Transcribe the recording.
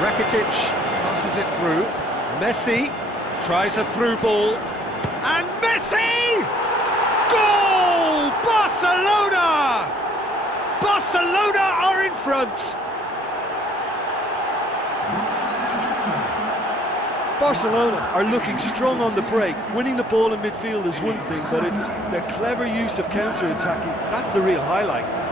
Rakitic passes it through. Messi tries a through ball. And Messi! Goal! Barcelona! Barcelona are in front. Barcelona are looking strong on the break. Winning the ball in midfield is one thing, but it's their clever use of counter-attacking. That's the real highlight.